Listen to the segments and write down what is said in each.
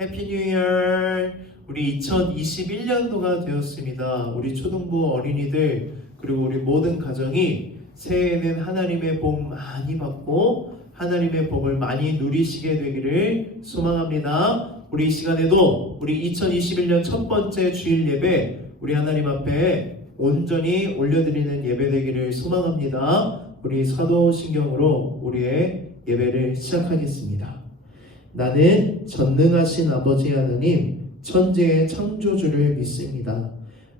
해피 뉴 이어. 우리 2021년도가 되었습니다. 우리 초등부 어린이들 그리고 우리 모든 가정이 새해에는 하나님의 복 많이 받고 하나님의 복을 많이 누리시게 되기를 소망합니다. 우리 이 시간에도 우리 2021년 첫 번째 주일 예배 우리 하나님 앞에 온전히 올려드리는 예배 되기를 소망합니다. 우리 사도신경으로 우리의 예배를 시작하겠습니다. 나는 전능하신 아버지 하나님 천지의 창조주를 믿습니다.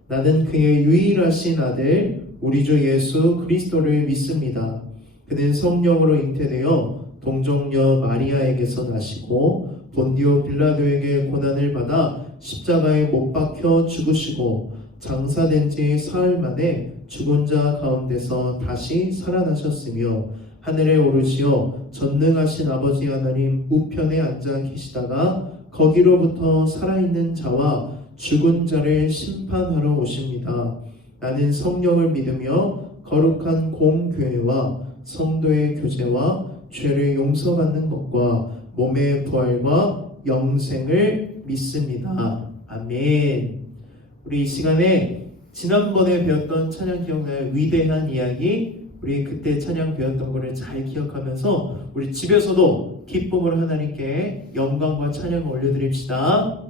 나는 그의 유일하신 아들 우리 주 예수 그리스도를 믿습니다. 그는 성령으로 잉태되어 동정녀 마리아에게서 나시고 본디오 빌라도에게 고난을 받아 십자가에 못 박혀 죽으시고 장사된 지 사흘 만에 죽은 자 가운데서 다시 살아나셨으며 하늘에 오르시어 전능하신 아버지 하나님 우편에 앉아 계시다가 거기로부터 살아있는 자와 죽은 자를 심판하러 오십니다. 나는 성령을 믿으며 거룩한 공교회와 성도의 교제와 죄를 용서받는 것과 몸의 부활과 영생을 믿습니다. 아멘. 우리 이 시간에 지난번에 배웠던 찬양 기억나요? 위대한 이야기. 우리 그때 찬양 배웠던 거를 잘 기억하면서 우리 집에서도 기쁨으로 하나님께 영광과 찬양을 올려드립시다.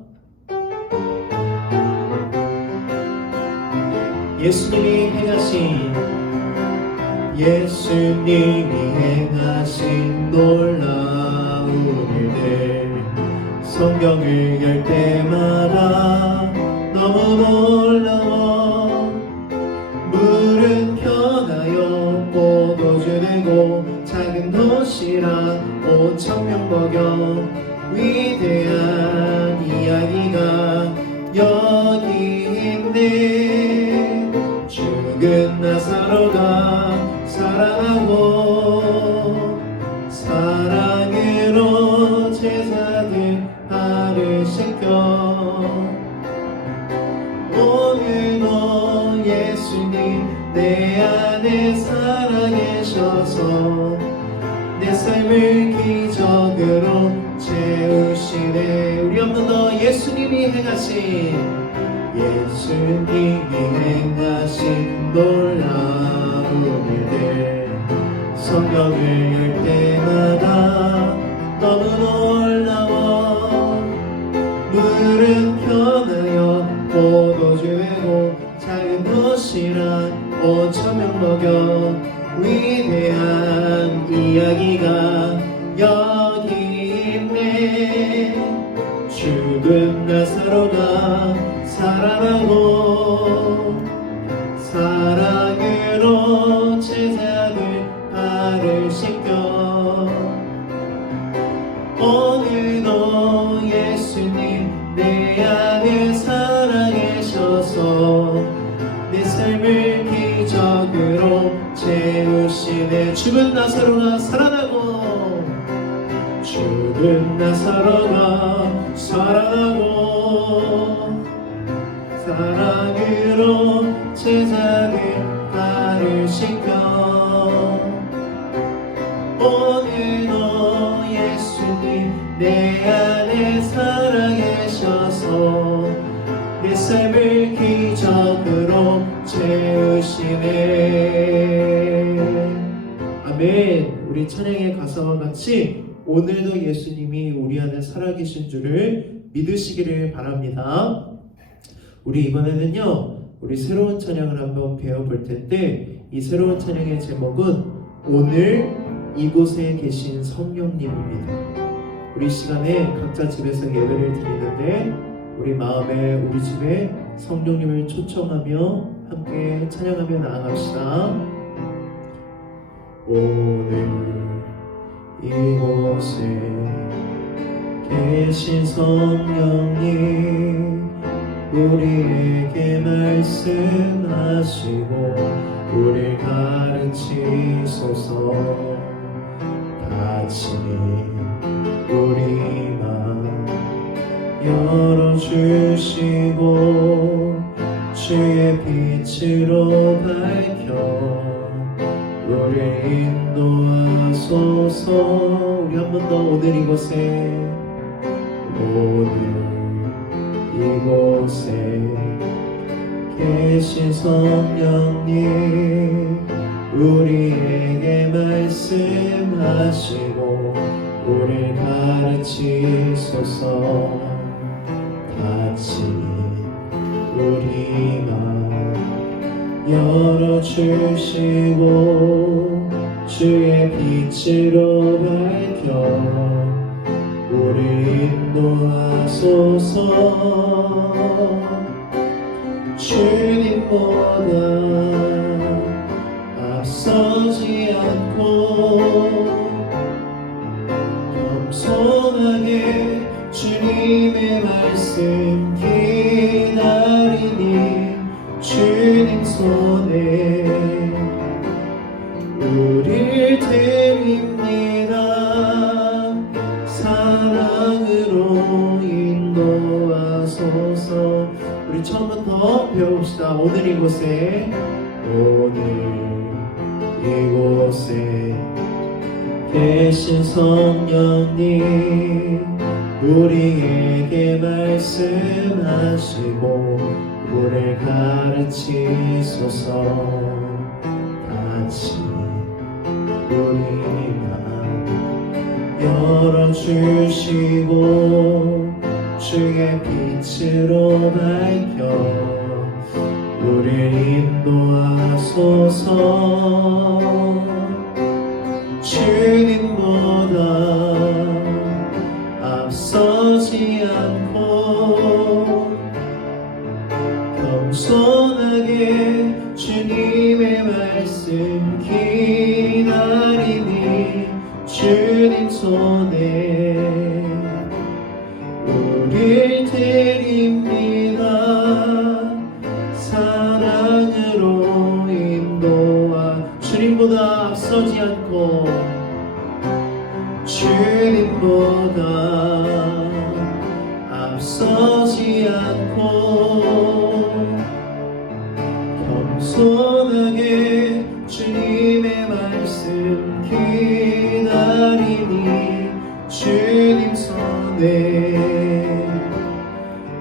예수님이 행하신 놀라운 일들 성경을 열 때마다 너무 놀라워 물은 변하여 포도주 되고 작은 도시락 5,000명 먹여 위대한 이야기가 여기 있네. 죽은 나사로가 살아나고 사랑으로 제사들 발을 씻겨 오늘도 예수님 내 안에 살아계셔서 내 삶을 기적으로 채우시네. 우리 한 번 더 예수님이 행하신 놀라운 일들 성경을 열 때마다 너무 놀라워 물은 변하여 포도주 되고 작은 도시락 5,000명 먹여 위대한 이야기가 여기 있네. 죽은 나사로가 살아나고 사랑으로 제자들 발을 씻겨 오늘도 예수님 내 안에 살아계셔서 내 삶을 기적으로 채우시네. 죽은 나사로가 살아나고 죽은 나사로가 살아나고 사랑으로 제자들 발을 씻겨 오늘도 예수님 내 안에 살아계셔서 내 삶을 기적으로 채우시네. 아멘. 우리 찬양의 가사와 같이 오늘도 예수님이 우리 안에 살아계신 줄을 믿으시기를 바랍니다. 우리 이번에는요 우리 새로운 찬양을 한번 배워볼 텐데 이 새로운 찬양의 제목은 오늘 이곳에 계신 성령님입니다. 우리 시간에 각자 집에서 예배를 드리는데 우리 마음에 우리 집에 성령님을 초청하며 함께 찬양하며 나아갑시다. 오늘 이곳에 계신 성령님 우리에게 말씀하시고 우리를 가르치소서. 같이 우리 마음 열어주시고 주의 빛으로 밝혀 우리를 인도하소서. 우리 한 번 더 오늘 이곳에 오늘 이곳에 계신 성령님 우리에게 말씀하시고 우리를 가르치소서. 같이 우리 마음 열어주시고 주의 빛으로 밝혀 우리 인도하소서. 주님보다 앞서지 않고 겸손하게 주님의 말씀 기다리니 주님 손에 우릴 드립니다. 사랑으로 인도하소서. 우리 처음부터 배웁시다. 오늘 이곳에 계신 성령님 우리에게 말씀하시고 우리를 가르치소서. 같이 우리 마음 열어주시고 주의 빛으로 밝혀 우리를 인도하소서. 주님보다 앞서지 않고 겸손하게 주님의 말씀 기다리니 주님 손에 우릴 드립니다. 사랑으로 인도하 주님보다 앞서지 않고 주님보다 앞서지 않고 겸손하게 주님의 말씀 기다리니 주님 손에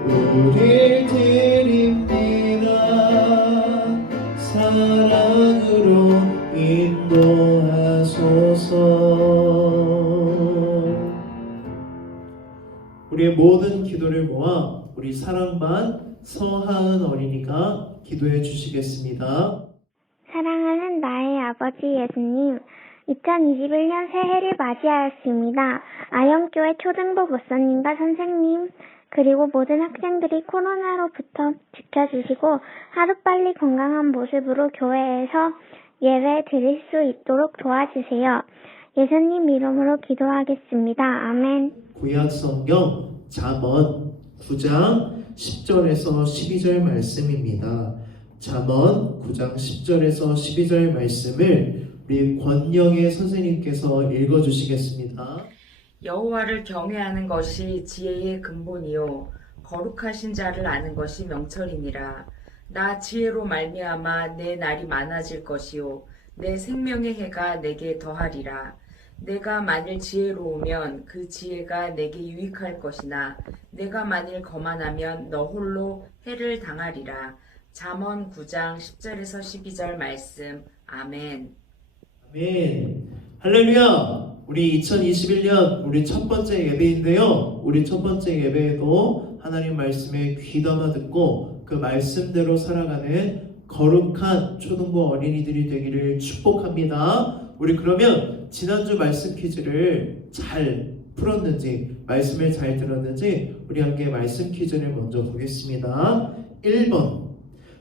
우릴 드립니다. 사랑으로 인도하소서. 우리의 모든 기도를 모아 우리 사랑반 서하은 어린이가 기도해 주시겠습니다. 사랑하는 나의 아버지 예수님, 2021년 새해를 맞이하였습니다. 아영교회 초등부 목사님과 선생님, 그리고 모든 학생들이 코로나로부터 지켜주시고 하루빨리 건강한 모습으로 교회에서 예배 드릴 수 있도록 도와주세요. 예수님 이름으로 기도하겠습니다. 아멘. 구약 성경 잠언 9장 10절에서 12절 말씀입니다. 잠언 9장 10절에서 12절 말씀을 우리 권영애 선생님께서 읽어주시겠습니다. 여호와를 경외하는 것이 지혜의 근본이요 거룩하신 자를 아는 것이 명철이니라. 나 지혜로 말미암아 내 날이 많아질 것이요 내 생명의 해가 내게 더하리라. 내가 만일 지혜로우면 그 지혜가 내게 유익할 것이나 내가 만일 거만하면 너 홀로 해를 당하리라. 잠언 9장 10절에서 12절 말씀. 아멘. 아멘. 할렐루야. 우리 2021년 우리 첫 번째 예배인데요. 우리 첫 번째 예배에도 하나님 말씀에 귀담아 듣고 그 말씀대로 살아가는 거룩한 초등부 어린이들이 되기를 축복합니다. 우리 그러면 지난주 말씀 퀴즈를 잘 풀었는지, 말씀을 잘 들었는지 우리 함께 말씀 퀴즈를 먼저 보겠습니다. 1번,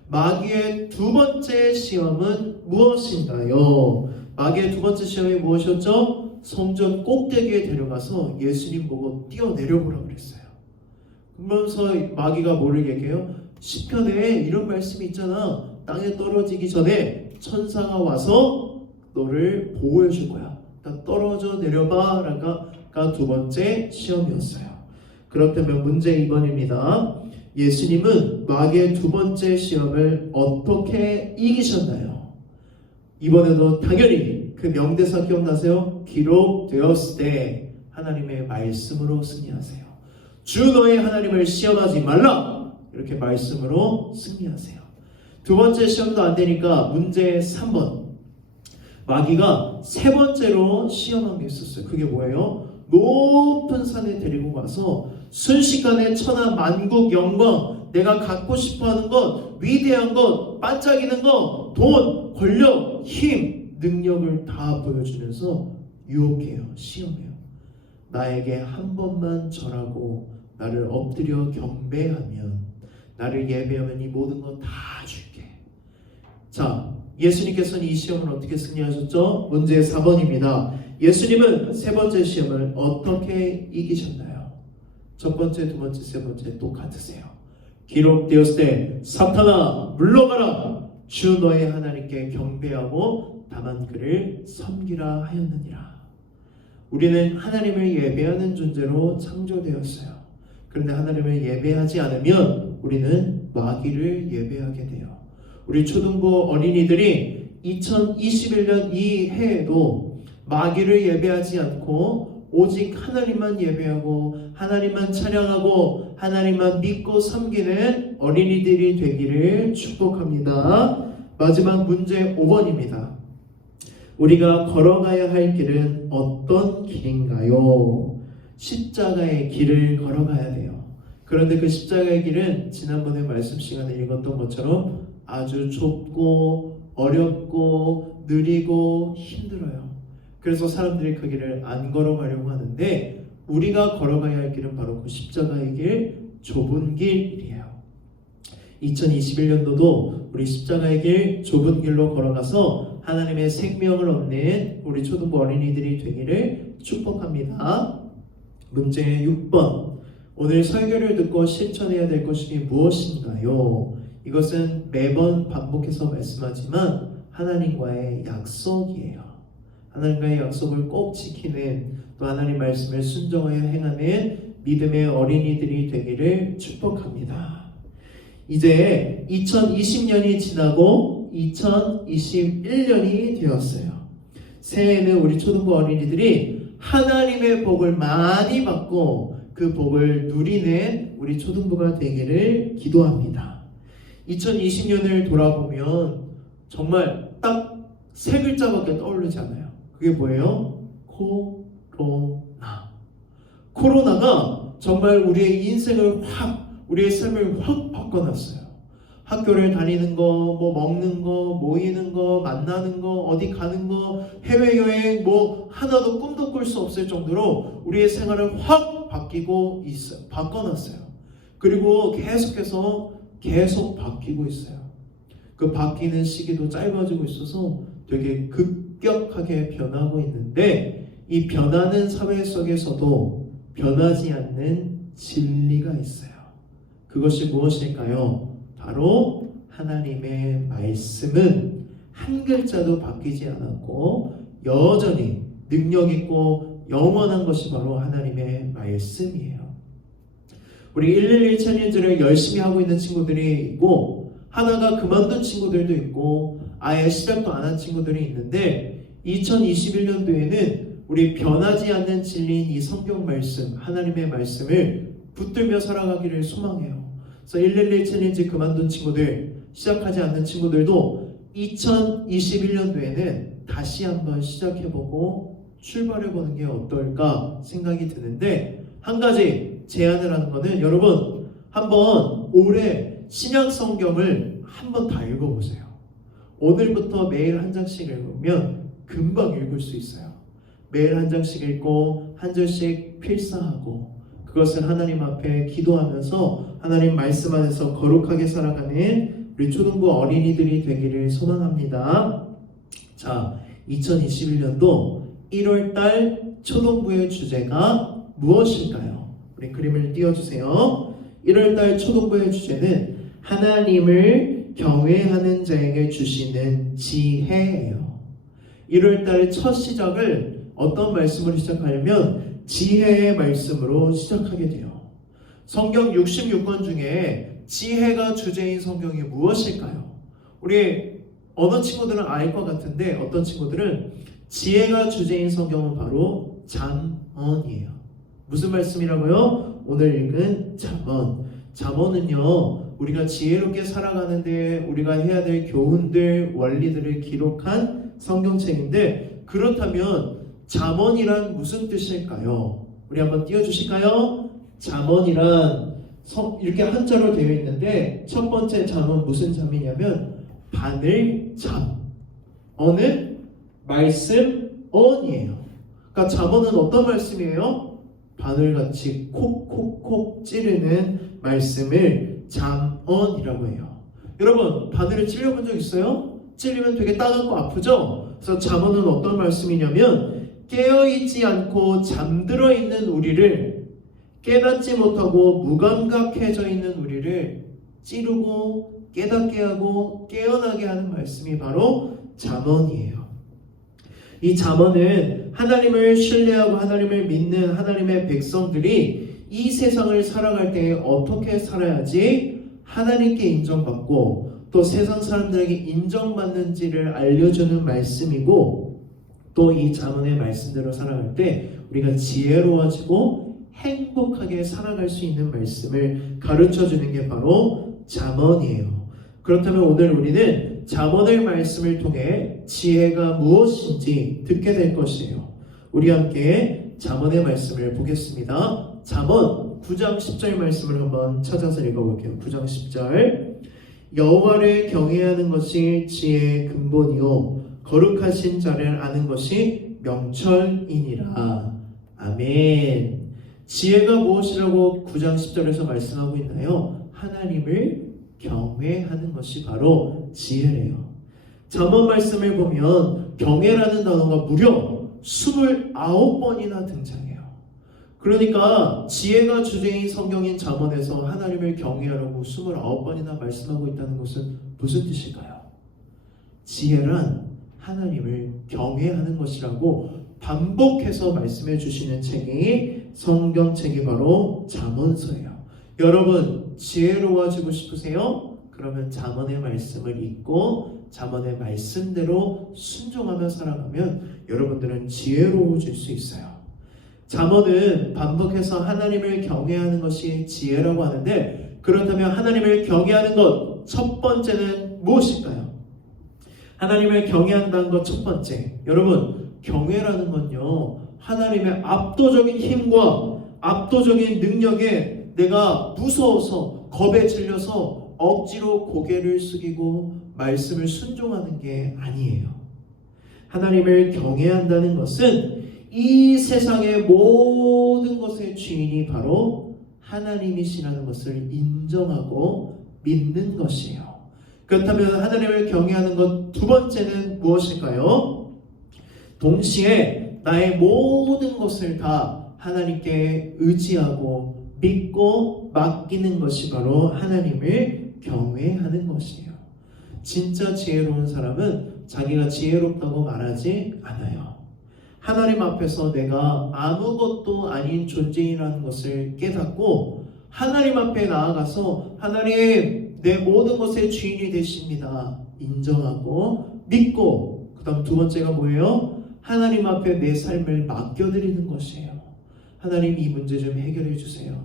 마귀의 두 번째 시험은 무엇인가요? 마귀의 두 번째 시험이 무엇이었죠? 성전 꼭대기에 데려가서 예수님 보고 뛰어내려보라고 그랬어요. 그러면서 마귀가 뭐를 얘기해요? 시편에 이런 말씀이 있잖아. 땅에 떨어지기 전에 천사가 와서 너를 보호해 줄 거야. 그러니까 떨어져 내려봐 라가 두 번째 시험이었어요. 그렇다면 문제 2번입니다. 예수님은 마귀의 두 번째 시험을 어떻게 이기셨나요? 이번에도 당연히 그 명대사 기억나세요? 기록되었을 때 하나님의 말씀으로 승리하세요. 주 너의 하나님을 시험하지 말라. 이렇게 말씀으로 승리하세요. 두 번째 시험도 안 되니까 문제 3번. 마귀가 세 번째로 시험한 게 있었어요. 그게 뭐예요? 높은 산에 데리고 가서 순식간에 천하 만국 영광, 내가 갖고 싶어하는 것, 위대한 것, 반짝이는 것, 돈, 권력, 힘, 능력을 다 보여주면서 유혹해요. 시험해요. 나에게 한 번만 절하고 나를 엎드려 경배하면, 나를 예배하면 이 모든 것 다 줄게. 자, 예수님께서는 이 시험을 어떻게 승리하셨죠? 문제 4번입니다. 예수님은 세 번째 시험을 어떻게 이기셨나요? 첫 번째, 두 번째, 세 번째 똑같으세요. 기록되었을 때 사탄아 물러가라. 주 너의 하나님께 경배하고 다만 그를 섬기라 하였느니라. 우리는 하나님을 예배하는 존재로 창조되었어요. 그런데 하나님을 예배하지 않으면 우리는 마귀를 예배하게 돼요. 우리 초등부 어린이들이 2021년 이 해에도 마귀를 예배하지 않고 오직 하나님만 예배하고 하나님만 찬양하고 하나님만 믿고 섬기는 어린이들이 되기를 축복합니다. 마지막 문제 5번입니다. 우리가 걸어가야 할 길은 어떤 길인가요? 십자가의 길을 걸어가야 돼요. 그런데 그 십자가의 길은 지난번에 말씀 시간에 읽었던 것처럼 아주 좁고 어렵고 느리고 힘들어요. 그래서 사람들이 그 길을 안 걸어가려고 하는데 우리가 걸어가야 할 길은 바로 그 십자가의 길, 좁은 길이에요. 2021년도도 우리 십자가의 길, 좁은 길로 걸어가서 하나님의 생명을 얻는 우리 초등부 어린이들이 되기를 축복합니다. 문제 6번. 오늘 설교를 듣고 실천해야 될 것이 무엇인가요? 이것은 매번 반복해서 말씀하지만 하나님과의 약속이에요. 하나님과의 약속을 꼭 지키는, 또 하나님 말씀을 순종하여 행하는 믿음의 어린이들이 되기를 축복합니다. 이제 2020년이 지나고 2021년이 되었어요. 새해에는 우리 초등부 어린이들이 하나님의 복을 많이 받고 그 복을 누리는 우리 초등부가 되기를 기도합니다. 2020년을 돌아보면 정말 딱 세 글자밖에 떠오르지 않아요. 그게 뭐예요? 코로나. 코로나가 정말 우리의 인생을 우리의 삶을 확 바꿔놨어요. 학교를 다니는 거, 뭐 먹는 거, 모이는 거, 만나는 거, 어디 가는 거, 해외여행 뭐 하나도 꿈도 꿀 수 없을 정도로 우리의 생활을 확 바뀌고 있어요. 바꿔놨어요. 그리고 계속해서 계속 바뀌고 있어요. 그 바뀌는 시기도 짧아지고 있어서 되게 급격하게 변하고 있는데 이 변하는 사회 속에서도 변하지 않는 진리가 있어요. 그것이 무엇일까요? 바로 하나님의 말씀은 한 글자도 바뀌지 않았고 여전히 능력 있고 영원한 것이 바로 하나님의 말씀이에요. 우리 111 챌린지를 열심히 하고 있는 친구들이 있고 하다가 그만둔 친구들도 있고 아예 시작도 안 한 친구들이 있는데 2021년도에는 우리 변하지 않는 진리인 이 성경 말씀, 하나님의 말씀을 붙들며 살아가기를 소망해요. 그래서 111 챌린지 그만둔 친구들, 시작하지 않는 친구들도 2021년도에는 다시 한번 시작해보고 출발해보는 게 어떨까 생각이 드는데 한 가지 제안을 하는 거는 여러분 한번 올해 신약 성경을 한번 다 읽어보세요. 오늘부터 매일 한 장씩 읽으면 금방 읽을 수 있어요. 매일 한 장씩 읽고 한 절씩 필사하고 그것을 하나님 앞에 기도하면서 하나님 말씀 안에서 거룩하게 살아가는 우리 초등부 어린이들이 되기를 소망합니다. 자, 2021년도 1월달 초등부의 주제가 무엇일까요? 우리 그림을 띄워주세요. 1월달 초등부의 주제는 하나님을 경외하는 자에게 주시는 지혜예요. 1월달 첫 시작을 어떤 말씀으로 시작하려면 지혜의 말씀으로 시작하게 돼요. 성경 66권 중에 지혜가 주제인 성경이 무엇일까요? 우리 어느 친구들은 알 것 같은데 어떤 친구들은 지혜가 주제인 성경은 바로 잠언이에요. 무슨 말씀이라고요? 오늘 읽은 잠언. 잠언은요, 우리가 지혜롭게 살아가는데 우리가 해야 될 교훈들, 원리들을 기록한 성경책인데, 그렇다면 잠언이란 무슨 뜻일까요? 우리 한번 띄워주실까요? 잠언이란 이렇게 한자로 되어 있는데, 첫 번째 잠은 무슨 잠이냐면 바늘 잠, 어는 말씀 언이에요. 그러니까 잠언은 어떤 말씀이에요? 바늘같이 콕콕콕 찌르는 말씀을 잠언이라고 해요. 여러분, 바늘을 찔려본 적 있어요? 찔리면 되게 따갑고 아프죠? 그래서 잠언은 어떤 말씀이냐면 깨어있지 않고 잠들어 있는 우리를, 깨닫지 못하고 무감각해져 있는 우리를 찌르고 깨닫게 하고 깨어나게 하는 말씀이 바로 잠언이에요. 이 잠언은 하나님을 신뢰하고 하나님을 믿는 하나님의 백성들이 이 세상을 살아갈 때 어떻게 살아야지 하나님께 인정받고 또 세상 사람들에게 인정받는지를 알려주는 말씀이고, 또 이 잠언의 말씀대로 살아갈 때 우리가 지혜로워지고 행복하게 살아갈 수 있는 말씀을 가르쳐주는 게 바로 잠언이에요. 그렇다면 오늘 우리는 잠언의 말씀을 통해 지혜가 무엇인지 듣게 될 것이에요. 우리 함께 잠언의 말씀을 보겠습니다. 잠언 9장 10절 말씀을 한번 찾아서 읽어볼게요. 9장 10절. 여호와를 경외하는 것이 지혜의 근본이요 거룩하신 자를 아는 것이 명철이니라. 아멘. 지혜가 무엇이라고 9장 10절에서 말씀하고 있나요? 하나님을 경외하는 것이 바로 지혜래요. 잠언 말씀을 보면 경외라는 단어가 무려 29번이나 등장해요. 그러니까 지혜가 주제인 성경인 잠언에서 하나님을 경외하라고 29번이나 말씀하고 있다는 것은 무슨 뜻일까요? 지혜란 하나님을 경외하는 것이라고 반복해서 말씀해 주시는 책이 성경책이 바로 잠언서예요. 여러분, 지혜로워지고 싶으세요? 그러면 잠언의 말씀을 읽고 잠언의 말씀대로 순종하며 살아가면 여러분들은 지혜로워질 수 있어요. 잠언은 반복해서 하나님을 경외하는 것이 지혜라고 하는데, 그렇다면 하나님을 경외하는 것 첫 번째는 무엇일까요? 하나님을 경외한다는 것 첫 번째, 여러분, 경외라는 건요, 하나님의 압도적인 힘과 압도적인 능력에 내가 무서워서 겁에 질려서 억지로 고개를 숙이고 말씀을 순종하는 게 아니에요. 하나님을 경외한다는 것은 이 세상의 모든 것의 주인이 바로 하나님이시라는 것을 인정하고 믿는 것이에요. 그렇다면 하나님을 경외하는 것 두 번째는 무엇일까요? 동시에 나의 모든 것을 다 하나님께 의지하고 믿고 맡기는 것이 바로 하나님을 경외하는 것이에요. 진짜 지혜로운 사람은 자기가 지혜롭다고 말하지 않아요. 하나님 앞에서 내가 아무것도 아닌 존재이라는 것을 깨닫고 하나님 앞에 나아가서 하나님, 내 모든 것의 주인이 되십니다. 인정하고 믿고, 그 다음 두 번째가 뭐예요? 하나님 앞에 내 삶을 맡겨드리는 것이에요. 하나님, 이 문제 좀 해결해 주세요.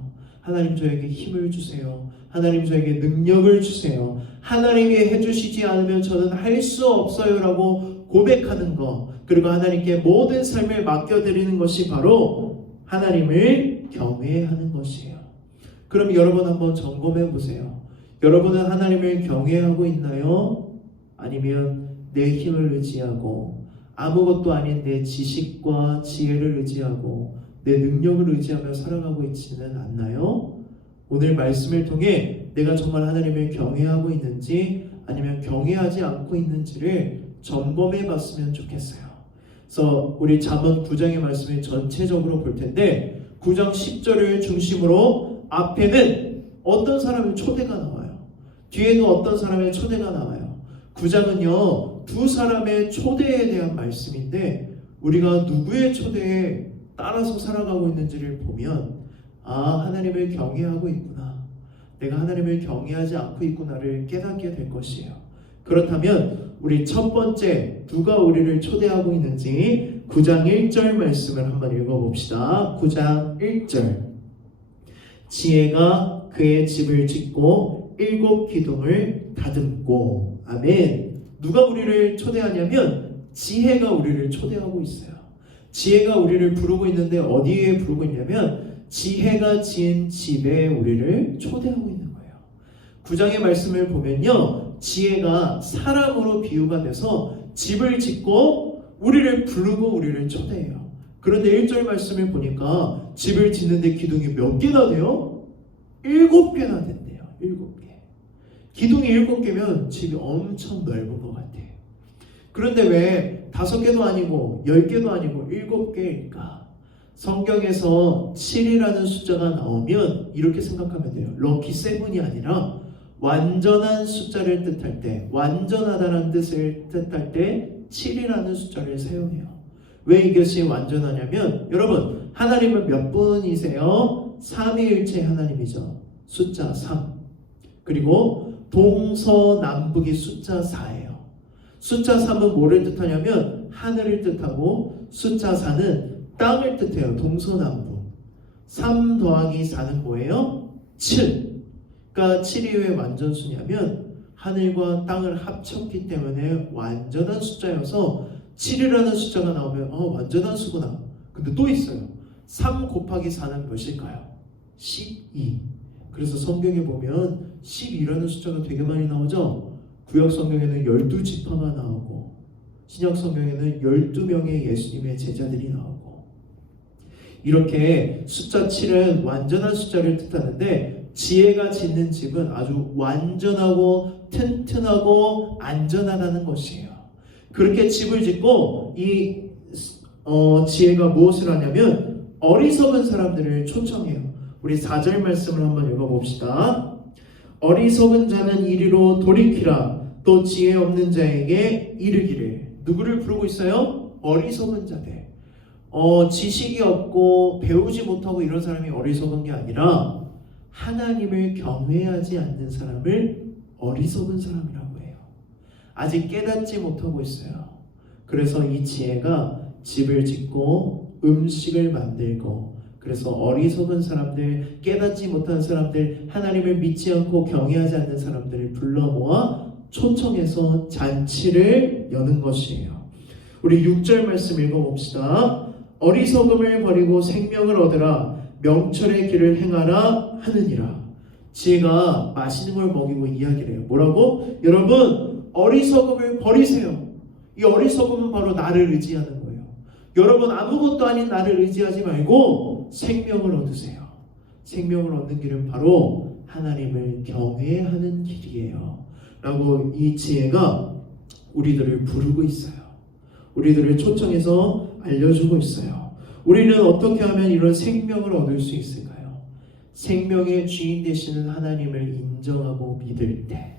하나님, 저에게 힘을 주세요. 하나님, 저에게 능력을 주세요. 하나님이 해주시지 않으면 저는 할 수 없어요 라고 고백하는 것, 그리고 하나님께 모든 삶을 맡겨드리는 것이 바로 하나님을 경외하는 것이에요. 그럼 여러분 한번 점검해 보세요. 여러분은 하나님을 경외하고 있나요? 아니면 내 힘을 의지하고 아무것도 아닌 내 지식과 지혜를 의지하고 내 능력을 의지하며 살아가고 있지는 않나요? 오늘 말씀을 통해 내가 정말 하나님을 경외하고 있는지 아니면 경외하지 않고 있는지를 점검해 봤으면 좋겠어요. 그래서 우리 잠언 9장의 말씀을 전체적으로 볼 텐데, 9장 10절을 중심으로 앞에는 어떤 사람의 초대가 나와요. 뒤에도 어떤 사람의 초대가 나와요. 9장은요, 두 사람의 초대에 대한 말씀인데, 우리가 누구의 초대에 따라서 살아가고 있는지를 보면, 아, 하나님을 경외하고 있구나, 내가 하나님을 경외하지 않고 있구나를 깨닫게 될 것이에요. 그렇다면 우리 첫 번째, 누가 우리를 초대하고 있는지 9장 1절 말씀을 한번 읽어봅시다. 9장 1절. 지혜가 그의 집을 짓고 7 기둥을 다듬고. 아멘. 누가 우리를 초대하냐면 지혜가 우리를 초대하고 있어요. 지혜가 우리를 부르고 있는데 어디에 부르고 있냐면 지혜가 지은 집에 우리를 초대하고 있는 거예요. 9장의 말씀을 보면요, 지혜가 사람으로 비유가 돼서 집을 짓고 우리를 부르고 우리를 초대해요. 그런데 1절 말씀을 보니까 집을 짓는데 기둥이 몇 개나 돼요? 7개나 된대요. 7개. 기둥이 7개면 집이 엄청 넓은 것 같아요. 그런데 왜 5개도 아니고 10개도 아니고 7개일까? 성경에서 7이라는 숫자가 나오면 이렇게 생각하면 돼요. 럭키 7이 아니라 완전한 숫자를 뜻할 때, 완전하다는 뜻을 뜻할 때 7이라는 숫자를 사용해요. 왜 이것이 완전하냐면, 여러분, 하나님은 몇 분이세요? 삼위일체 하나님이죠. 숫자 3. 그리고 동서남북이 숫자 4예요. 숫자 3은 뭐를 뜻하냐면 하늘을 뜻하고, 숫자 4는 땅을 뜻해요. 동서남북. 3 더하기 4는 뭐예요? 7. 그러니까 7이 왜 완전수냐면 하늘과 땅을 합쳤기 때문에 완전한 숫자여서 7이라는 숫자가 나오면 완전한 수구나. 근데 또 있어요. 3 곱하기 4는 몇일까요? 12. 그래서 성경에 보면 12라는 숫자가 되게 많이 나오죠. 구약 성경에는 12지파가 나오고, 신약 성경에는 12명의 예수님의 제자들이 나오고, 이렇게 숫자 7은 완전한 숫자를 뜻하는데, 지혜가 짓는 집은 아주 완전하고 튼튼하고 안전하다는 것이에요. 그렇게 집을 짓고 이 지혜가 무엇을 하냐면 어리석은 사람들을 초청해요. 우리 4절 말씀을 한번 읽어봅시다. 어리석은 자는 이리로 돌이키라. 또 지혜 없는 자에게 이르기를. 누구를 부르고 있어요? 어리석은 자들. 지식이 없고 배우지 못하고 이런 사람이 어리석은 게 아니라 하나님을 경외하지 않는 사람을 어리석은 사람이라고 해요. 아직 깨닫지 못하고 있어요. 그래서 이 지혜가 집을 짓고 음식을 만들고, 그래서 어리석은 사람들, 깨닫지 못한 사람들, 하나님을 믿지 않고 경외하지 않는 사람들을 불러 모아 초청해서 잔치를 여는 것이에요. 우리 6절 말씀 읽어봅시다. 어리석음을 버리고 생명을 얻으라. 명철의 길을 행하라 하느니라. 지혜가 맛있는 걸 먹이고 이야기를 해요. 뭐라고? 여러분, 어리석음을 버리세요. 이 어리석음은 바로 나를 의지하는 거예요. 여러분, 아무것도 아닌 나를 의지하지 말고 생명을 얻으세요. 생명을 얻는 길은 바로 하나님을 경외하는 길이에요. 라고 이 지혜가 우리들을 부르고 있어요. 우리들을 초청해서 알려주고 있어요. 우리는 어떻게 하면 이런 생명을 얻을 수 있을까요? 생명의 주인 되시는 하나님을 인정하고 믿을 때,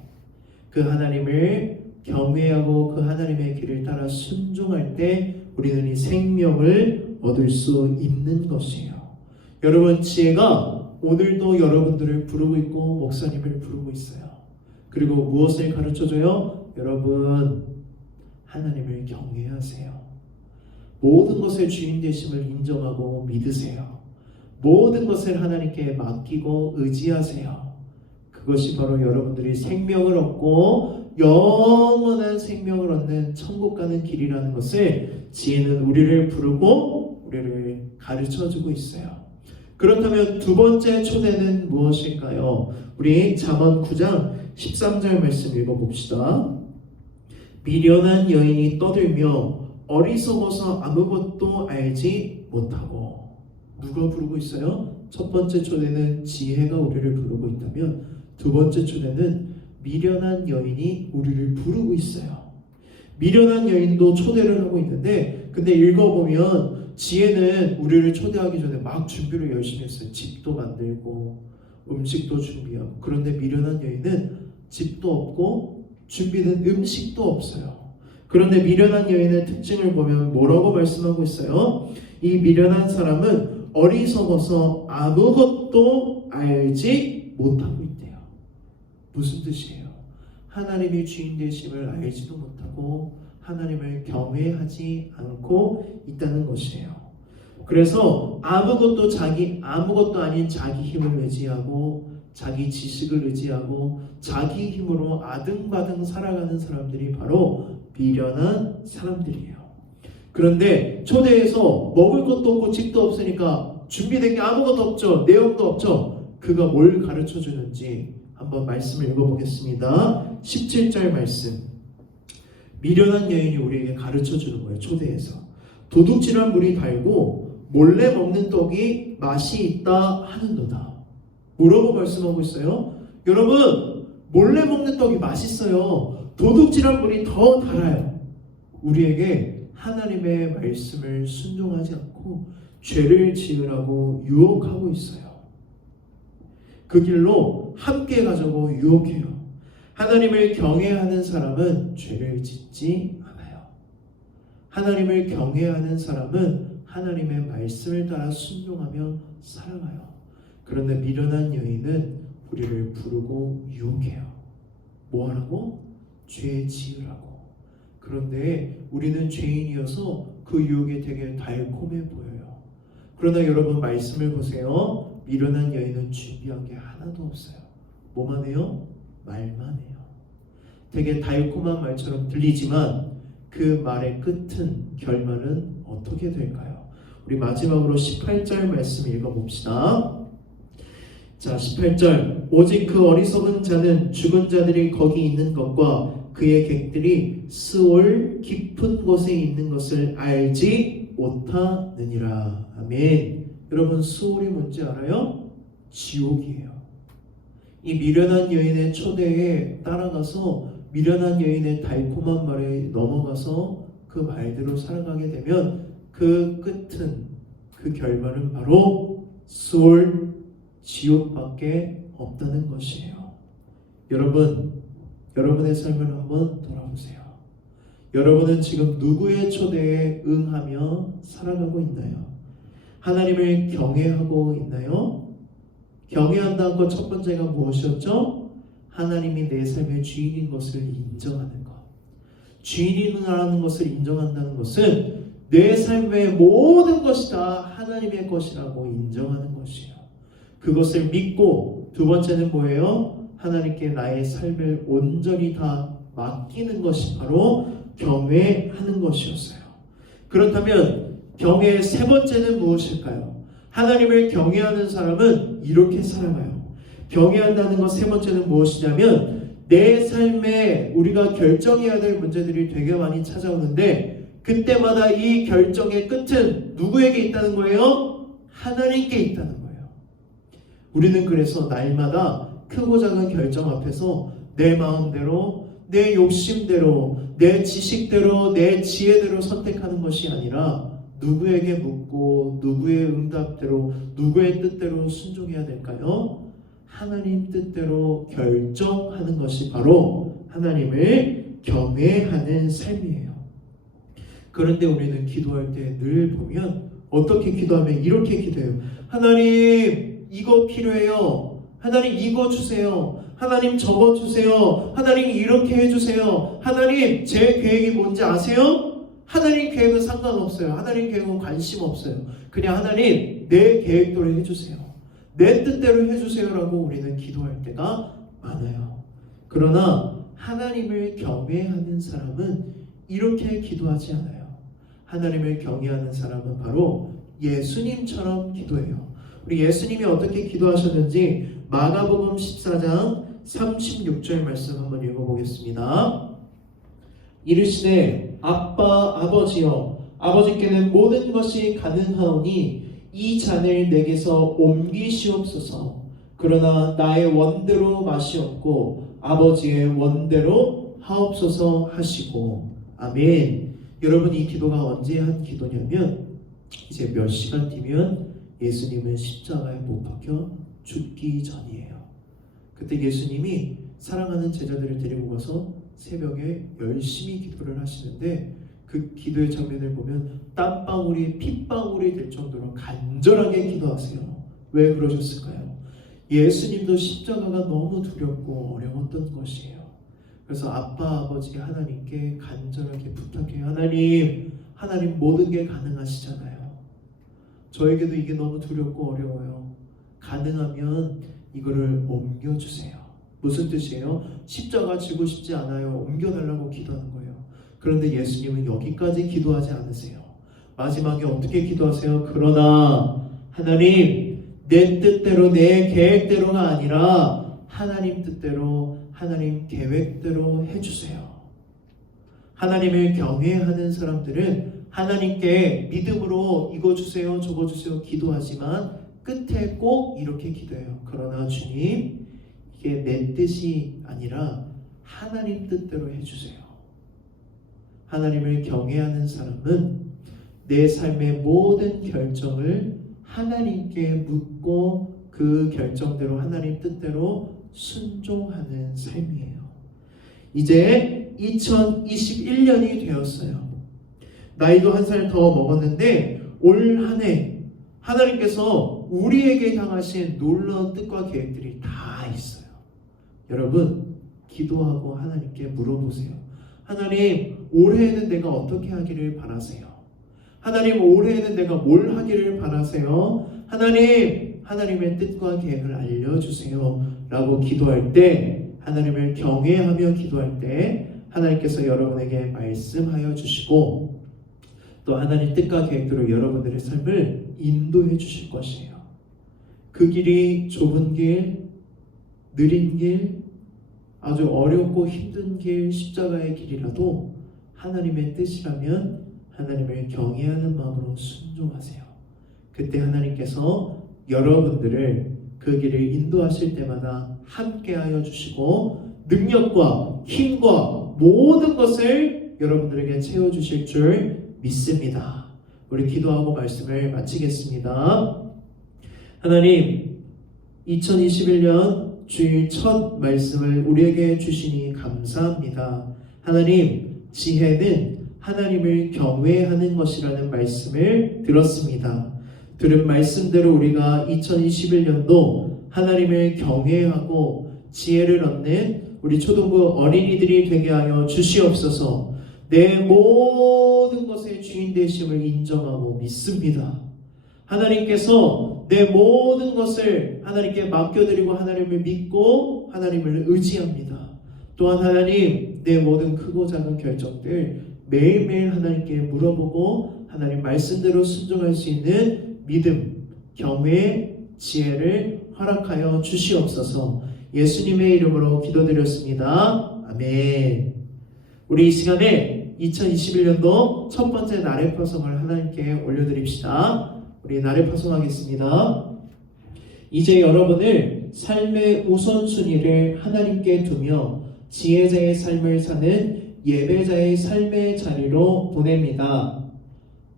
그 하나님을 경외하고 그 하나님의 길을 따라 순종할 때 우리는 이 생명을 얻을 수 있는 것이에요. 여러분, 지혜가 오늘도 여러분들을 부르고 있고 목사님을 부르고 있어요. 그리고 무엇을 가르쳐줘요? 여러분, 하나님을 경외하세요. 모든 것을 주인 되심을 인정하고 믿으세요. 모든 것을 하나님께 맡기고 의지하세요. 그것이 바로 여러분들이 생명을 얻고 영원한 생명을 얻는 천국 가는 길이라는 것을 지혜는 우리를 부르고 우리를 가르쳐주고 있어요. 그렇다면 두 번째 초대는 무엇일까요? 우리 잠언 9장 13절 말씀 읽어봅시다. 미련한 여인이 떠들며 어리석어서 아무것도 알지 못하고. 누가 부르고 있어요? 첫 번째 초대는 지혜가 우리를 부르고 있다면, 두 번째 초대는 미련한 여인이 우리를 부르고 있어요. 미련한 여인도 초대를 하고 있는데, 근데 읽어보면 지혜는 우리를 초대하기 전에 막 준비를 열심히 했어요. 집도 만들고 음식도 준비하고. 그런데 미련한 여인은 집도 없고 준비된 음식도 없어요. 그런데 미련한 여인의 특징을 보면 뭐라고 말씀하고 있어요? 이 미련한 사람은 어리석어서 아무것도 알지 못하고 있대요. 무슨 뜻이에요? 하나님이 주인 되심을 알지도 못하고 하나님을 경외하지 않고 있다는 것이에요. 그래서 아무것도 아닌 자기 힘을 의지하고 자기 지식을 의지하고 자기 힘으로 아등바등 살아가는 사람들이 바로 미련한 사람들이에요. 그런데 초대에서 먹을 것도 없고 집도 없으니까 준비된 게 아무것도 없죠. 내용도 없죠. 그가 뭘 가르쳐 주는지 한번 말씀을 읽어보겠습니다. 17절 말씀. 미련한 여인이 우리에게 가르쳐 주는 거예요. 초대에서. 도둑질한 물이 달고 몰래 먹는 떡이 맛이 있다 하는도다. 뭐라고 말씀하고 있어요? 여러분, 몰래 먹는 떡이 맛있어요. 도둑질한 물이 더 달아요. 우리에게 하나님의 말씀을 순종하지 않고 죄를 지으라고 유혹하고 있어요. 그 길로 함께 가자고 유혹해요. 하나님을 경외하는 사람은 죄를 짓지 않아요. 하나님을 경외하는 사람은 하나님의 말씀을 따라 순종하며 살아가요. 그런데 미련한 여인은 우리를 부르고 유혹해요. 뭐 하라고? 죄 지으라고. 그런데 우리는 죄인이어서 그 유혹이 되게 달콤해 보여요. 그러나 여러분 말씀을 보세요. 미련한 여인은 준비한 게 하나도 없어요. 뭐만 해요? 말만 해요. 되게 달콤한 말처럼 들리지만 그 말의 끝은 결말은 어떻게 될까요? 우리 마지막으로 18절 말씀 읽어봅시다. 자, 18절. 오직 그 어리석은 자는 죽은 자들이 거기 있는 것과 그의 객들이 스올 깊은 곳에 있는 것을 알지 못하느니라. 아멘. 여러분, 스올이 뭔지 알아요? 지옥이에요. 이 미련한 여인의 초대에 따라가서 미련한 여인의 달콤한 말에 넘어가서 그 말대로 살아가게 되면 그 끝은, 그 결말은 바로 스올, 지옥밖에 없다는 것이에요. 여러분, 여러분의 삶을 한번 돌아보세요. 여러분은 지금 누구의 초대에 응하며 살아가고 있나요? 하나님을 경외하고 있나요? 경외한다는 것 첫 번째가 무엇이었죠? 하나님이 내 삶의 주인인 것을 인정하는 것. 주인이라는 것을 인정한다는 것은 내 삶의 모든 것이 다 하나님의 것이라고 인정하는 것이에요. 그것을 믿고, 두 번째는 뭐예요? 하나님께 나의 삶을 온전히 다 맡기는 것이 바로 경외하는 것이었어요. 그렇다면 경외의 세 번째는 무엇일까요? 하나님을 경외하는 사람은 이렇게 살아가요. 경외한다는 것 세 번째는 무엇이냐면 내 삶에 우리가 결정해야 될 문제들이 되게 많이 찾아오는데 그때마다 이 결정의 끝은 누구에게 있다는 거예요? 하나님께 있다는 거예요. 우리는 그래서 날마다 크고 작은 결정 앞에서 내 마음대로, 내 욕심대로, 내 지식대로, 내 지혜대로 선택하는 것이 아니라 누구에게 묻고 누구의 응답대로, 누구의 뜻대로 순종해야 될까요? 하나님 뜻대로 결정하는 것이 바로 하나님을 경외하는 삶이에요. 그런데 우리는 기도할 때 늘 보면 어떻게 기도하면 이렇게 기도해요. 하나님, 이거 필요해요. 하나님, 이거 주세요. 하나님, 저거 주세요. 하나님, 이렇게 해주세요. 하나님, 제 계획이 뭔지 아세요? 하나님 계획은 상관없어요. 하나님 계획은 관심 없어요. 그냥 하나님, 내 계획대로 해주세요. 내 뜻대로 해주세요라고 우리는 기도할 때가 많아요. 그러나 하나님을 경외하는 사람은 이렇게 기도하지 않아요. 하나님을 경외하는 사람은 바로 예수님처럼 기도해요. 우리 예수님이 어떻게 기도하셨는지 마가복음 14장 36절 말씀 한번 읽어보겠습니다. 이르시되 아빠 아버지여, 아버지께는 모든 것이 가능하오니 이 잔을 내게서 옮기시옵소서. 그러나 나의 원대로 마시옵고 아버지의 원대로 하옵소서 하시고. 아멘. 여러분, 이 기도가 언제 한 기도냐면 이제 몇 시간 뒤면 예수님은 십자가에 못 박혀 죽기 전이에요. 그때 예수님이 사랑하는 제자들을 데리고 가서 새벽에 열심히 기도를 하시는데 그 기도의 장면을 보면 땀방울이 핏방울이 될 정도로 간절하게 기도하세요. 왜 그러셨을까요? 예수님도 십자가가 너무 두렵고 어려웠던 것이에요. 그래서 아빠 아버지 하나님께 간절하게 부탁해요. 하나님 모든 게 가능하시잖아요. 저에게도 이게 너무 두렵고 어려워요. 가능하면 이거를 옮겨주세요. 무슨 뜻이에요? 십자가 지고 싶지 않아요. 옮겨달라고 기도하는 거예요. 그런데 예수님은 여기까지 기도하지 않으세요. 마지막에 어떻게 기도하세요? 그러나 하나님, 내 뜻대로 내 계획대로가 아니라 하나님 뜻대로 하나님 계획대로 해주세요. 하나님을 경외하는 사람들은 하나님께 믿음으로 이거 주세요 저거 주세요 기도하지만 끝에 꼭 이렇게 기도해요. 그러나 주님, 이게 내 뜻이 아니라 하나님 뜻대로 해주세요. 하나님을 경외하는 사람은 내 삶의 모든 결정을 하나님께 묻고 그 결정대로 하나님 뜻대로 순종하는 삶이에요. 이제 2021년이 되었어요. 나이도 한 살 더 먹었는데 올 한 해 하나님께서 우리에게 향하신 놀라운 뜻과 계획들이 다 있어요. 여러분, 기도하고 하나님께 물어보세요. 하나님, 올해에는 내가 어떻게 하기를 바라세요? 하나님, 올해에는 내가 뭘 하기를 바라세요? 하나님, 하나님의 뜻과 계획을 알려주세요 라고 기도할 때, 하나님을 경외하며 기도할 때 하나님께서 여러분에게 말씀하여 주시고 또 하나님 뜻과 계획대로 여러분들의 삶을 인도해 주실 것이에요. 그 길이 좁은 길, 느린 길, 아주 어렵고 힘든 길, 십자가의 길이라도 하나님의 뜻이라면 하나님을 경외하는 마음으로 순종하세요. 그때 하나님께서 여러분들을 그 길을 인도하실 때마다 함께하여 주시고 능력과 힘과 모든 것을 여러분들에게 채워주실 줄 믿습니다. 우리 기도하고 말씀을 마치겠습니다. 하나님, 2021년 주일 첫 말씀을 우리에게 주시니 감사합니다. 하나님, 지혜는 하나님을 경외하는 것이라는 말씀을 들었습니다. 들은 말씀대로 우리가 2021년도 하나님을 경외하고 지혜를 얻는 우리 초등부 어린이들이 되게 하여 주시옵소서. 내 모든 것의 주인 되심을 인정하고 믿습니다. 하나님께서 내 모든 것을 하나님께 맡겨드리고 하나님을 믿고 하나님을 의지합니다. 또한 하나님, 내 모든 크고 작은 결정들 매일매일 하나님께 물어보고 하나님 말씀대로 순종할 수 있는 믿음, 경외, 지혜를 허락하여 주시옵소서. 예수님의 이름으로 기도드렸습니다. 아멘. 우리 이 시간에 2021년도 첫 번째 나래 파송을 하나님께 올려드립시다. 우리 나래 파송하겠습니다. 이제 여러분을 삶의 우선순위를 하나님께 두며 지혜자의 삶을 사는 예배자의 삶의 자리로 보냅니다.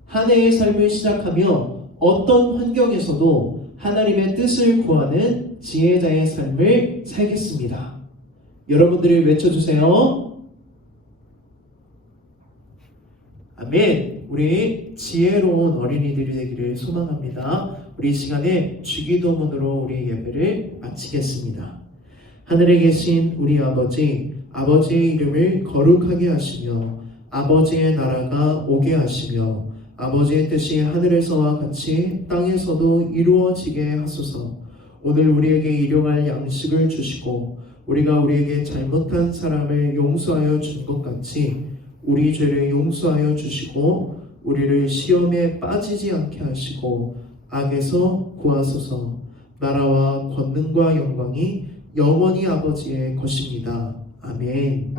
한 해의 삶을 시작하며 어떤 환경에서도 하나님의 뜻을 구하는 지혜자의 삶을 살겠습니다. 여러분들이 외쳐주세요. 아멘. 우리 지혜로운 어린이들이 되기를 소망합니다. 우리 이 시간에 주기도문으로 우리 예배를 마치겠습니다. 하늘에 계신 우리 아버지, 아버지의 이름을 거룩하게 하시며 아버지의 나라가 오게 하시며 아버지의 뜻이 하늘에서와 같이 땅에서도 이루어지게 하소서. 오늘 우리에게 일용할 양식을 주시고 우리가 우리에게 잘못한 사람을 용서하여 준 것 같이 우리 죄를 용서하여 주시고 우리를 시험에 빠지지 않게 하시고 악에서 구하소서. 나라와 권능과 영광이 영원히 아버지의 것입니다. 아멘.